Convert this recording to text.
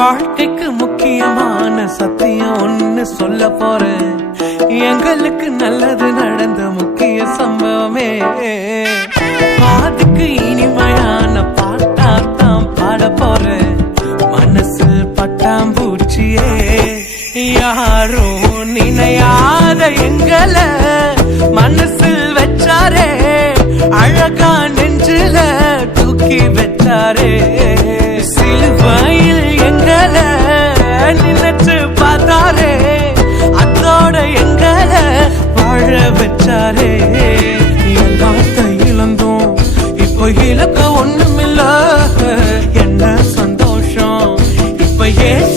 வாழ்க்கைக்கு முக்கியமான சத்தியம் ஒன்னு சொல்ல போறேன். எங்களுக்கு நல்லது நடந்த முக்கிய சம்பவமே. பாட்டுக்கு இனிமையான பாட்டாத்தான் பாட போறேன். மனசு பட்டாம்பூச்சியே யாரும் நினையாத எங்களை மனசில் வச்சாரே. அழகா நெஞ்சில தூக்கி வச்சாரே. சிலுவையில் எங்களை நினைச்சு பார்த்தாரே. அதோட எங்களை வாழ வச்சாரே. எல்லாத்த இழந்தோம் இப்போ இலக்க ஒண்ணுமில்ல. என்ன சந்தோஷம் இப்ப ஏன்